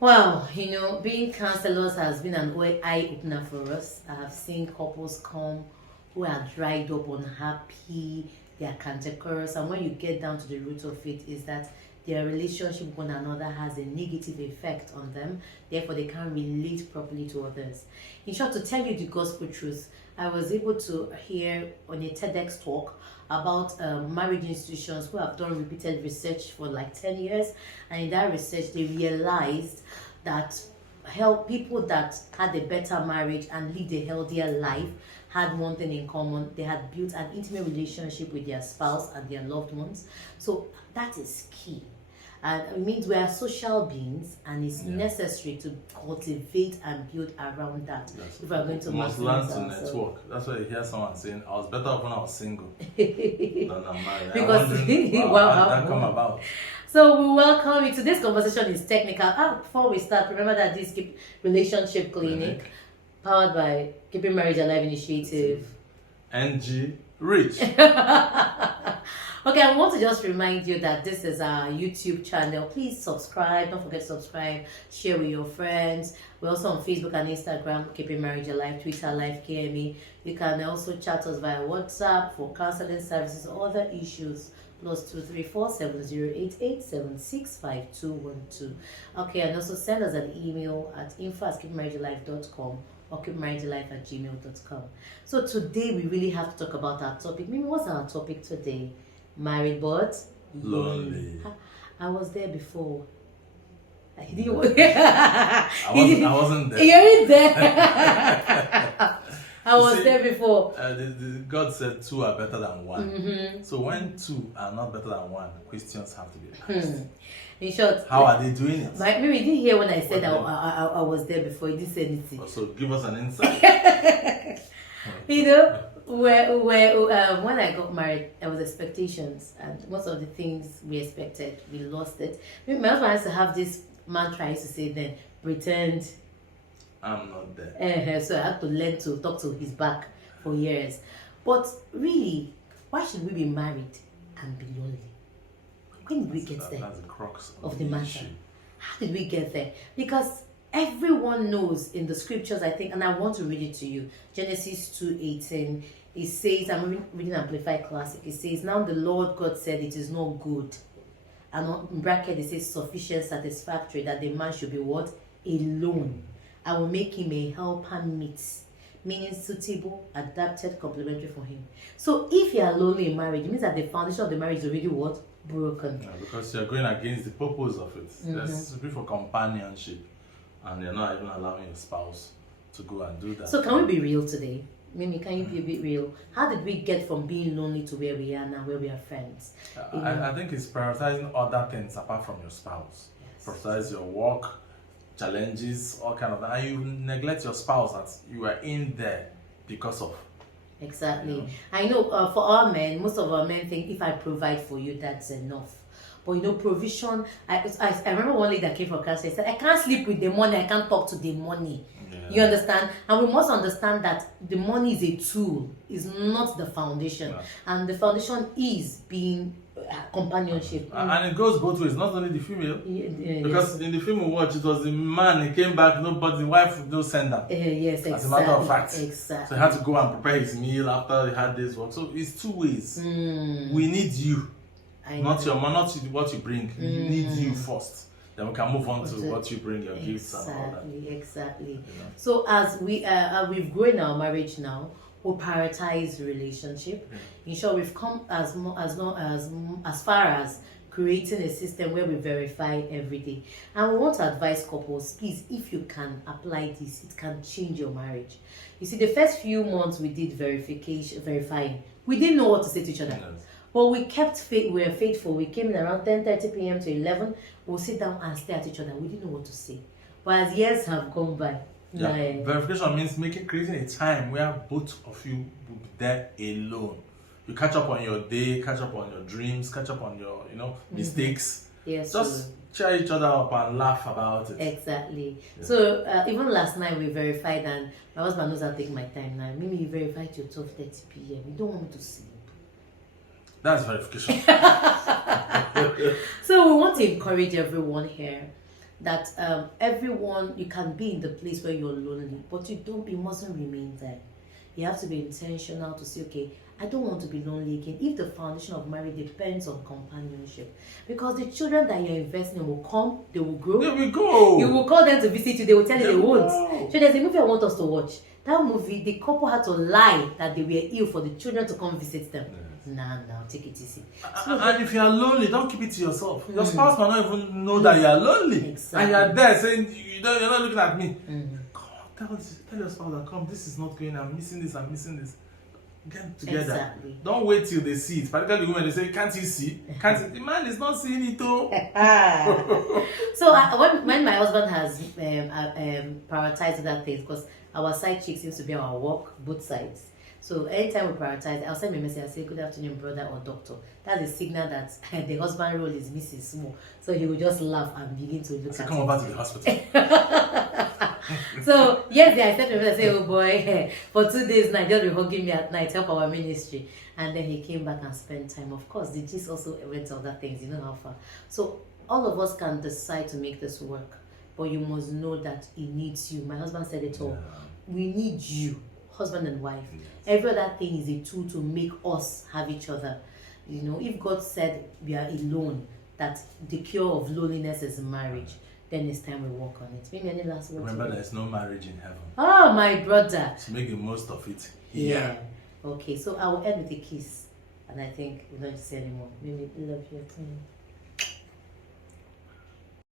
Wow, being counselors has been an eye opener for us. I have seen couples come who are dried up, unhappy, they are cantankerous, and when you get down to the root of it, is that their relationship with one another has a negative effect on them, therefore, they can't relate properly to others. In short, to tell you the gospel truth, I was able to hear on a TEDx talk about marriage institutions who have done repeated research for like 10 years, and in that research they realized that help people that had a better marriage and lived a healthier life had one thing in common: they had built an intimate relationship with their spouse and their loved ones. So that is key. And it means we are social beings, and it's necessary to cultivate and build around that. Yes. If we're going to must learn to network. That's why you hear someone saying, "I was better off when I was single than I'm married." Because how did that come about? So we welcome you. Today's conversation is technical. Before we start, remember that this relationship clinic powered by Keepingmarriagealive initiative. Ngee Rich. Okay, I want to just remind you that this is our YouTube channel. Please subscribe. Don't forget to subscribe. Share with your friends. We're also on Facebook and Instagram, Keepingmarriagealive, Twitter, Live KME. You can also chat us via WhatsApp for counseling services or other issues. +234 7088 765212. Okay, and also send us an email at info@keepingmarriagealive.com or keepingmarriagealive@gmail.com. So today we really have to talk about our topic. Mimi, what's our topic today? Married but lonely. I was there before. I wasn't there. You're there. I was there before. God said two are better than one. So when two are not better than one, questions have to be asked. In short, how are they doing it? Maybe you didn't hear when I said I was there before. You didn't say anything. So give us an insight. When I got married, there was expectations, and most of the things we expected, we lost it. Maybe my husband used to have this mantra. I used to say then, pretend I'm not there. So I had to learn to talk to his back for years. But really, why should we be married and be lonely? When did we get there? That's the crux of the matter. How did we get there? Because everyone knows in the scriptures, I think, and I want to read it to you. Genesis 2:18. It says, I'm reading Amplified Classic. It says, "Now the Lord God said it is not good." And in bracket it says, "Sufficient, satisfactory, that the man should be what? Alone. I will make him a helper meet," meaning suitable, adapted, complementary for him. So if you are lonely in marriage, it means that the foundation of the marriage is already what? Broken. Yeah, because you're going against the purpose of it. There's to be for companionship, and you're not even allowing your spouse to go and do that. So can we be real today? Mimi, can you be a bit real? How did we get from being lonely to where we are now, where we are friends? I think it's prioritizing other things apart from your spouse. Yes. Prioritize your work, challenges, all kind of that. And you neglect your spouse that you are in there because of. Exactly. I know for our men, most of our men think if I provide for you, that's enough. But provision, I remember one lady that came from cancer, said, "I can't sleep with the money, I can't talk to the money." Yeah. You understand? And we must understand that the money is a tool, is not the foundation. Yeah. And the foundation is being companionship. And it goes both ways, not only the female. Because in the film we watched, it was the man, he came back, nobody, the wife would not send him. Yes, exactly. As a matter of fact. Exactly. So he had to go and prepare his meal after he had this work. So it's two ways. We need you. Not what you bring. We need you first. Then we can move on to what you bring, your gifts and all that. Exactly. So as we've grown our marriage now, we prioritize relationship. In short, we've come as far as creating a system where we verify every day. And we want to advise couples, please, if you can apply this, it can change your marriage. You see, the first few months we did verifying. We didn't know what to say to each other. Yes. But we kept faith. We were faithful. We came in around 10:30 p.m. to 11. We'll sit down and stare at each other. We didn't know what to say. But as years have gone by, verification means creating a time where both of you will be there alone. You catch up on your day, catch up on your dreams, catch up on your mistakes. Yes. Just cheer each other up and laugh about it. Exactly. Yeah. So even last night we verified, and my husband knows I'll take my time now. Maybe you verified till 12:30 p.m. You don't want me to sleep. That's verification. So we want to encourage everyone here that everyone, you can be in the place where you're lonely, but you mustn't remain there. You have to be intentional to say, okay, I don't want to be lonely again. If the foundation of marriage depends on companionship, because the children that you're investing in will come, they will grow. There we go. You will call them to visit you, they will tell you they won't. Go. So there's a movie I want us to watch. That movie, the couple had to lie that they were ill for the children to come visit them. Yes. Nah, take it easy. And if you are lonely, don't keep it to yourself. Your spouse might not even know that you are lonely. Exactly. And you are there saying, you're not looking at me. Come on, tell your spouse that, come, this is not going, I'm missing this. Get together. Exactly. Don't wait till they see it. Particularly women, they say, can't you see? Can't you? The man is not seeing it though. So when my husband has prioritized other things, because our side chick seems to be our work, both sides. So anytime we prioritize, I'll send me a message and say, good afternoon, brother or doctor. That's a signal that the husband role is missing small. So he will just laugh and begin to look at come over to the hospital. So yesterday I sent him and say, oh boy, for 2 days now, just be hugging me at night, help our ministry. And then he came back and spent time. Of course, the gist also went to other things, you know how far. So all of us can decide to make this work, but you must know that he needs you. My husband said it all. We need you, husband and wife. Yes. Every other thing is a tool to make us have each other. You know, if God said we are alone, that the cure of loneliness is marriage, then it's time we work on it. Maybe any last words? Remember, there's no marriage in heaven. Oh, my brother. So make the most of it. Yeah. Okay, so I will end with a kiss. And I think we don't say anymore. Maybe love you.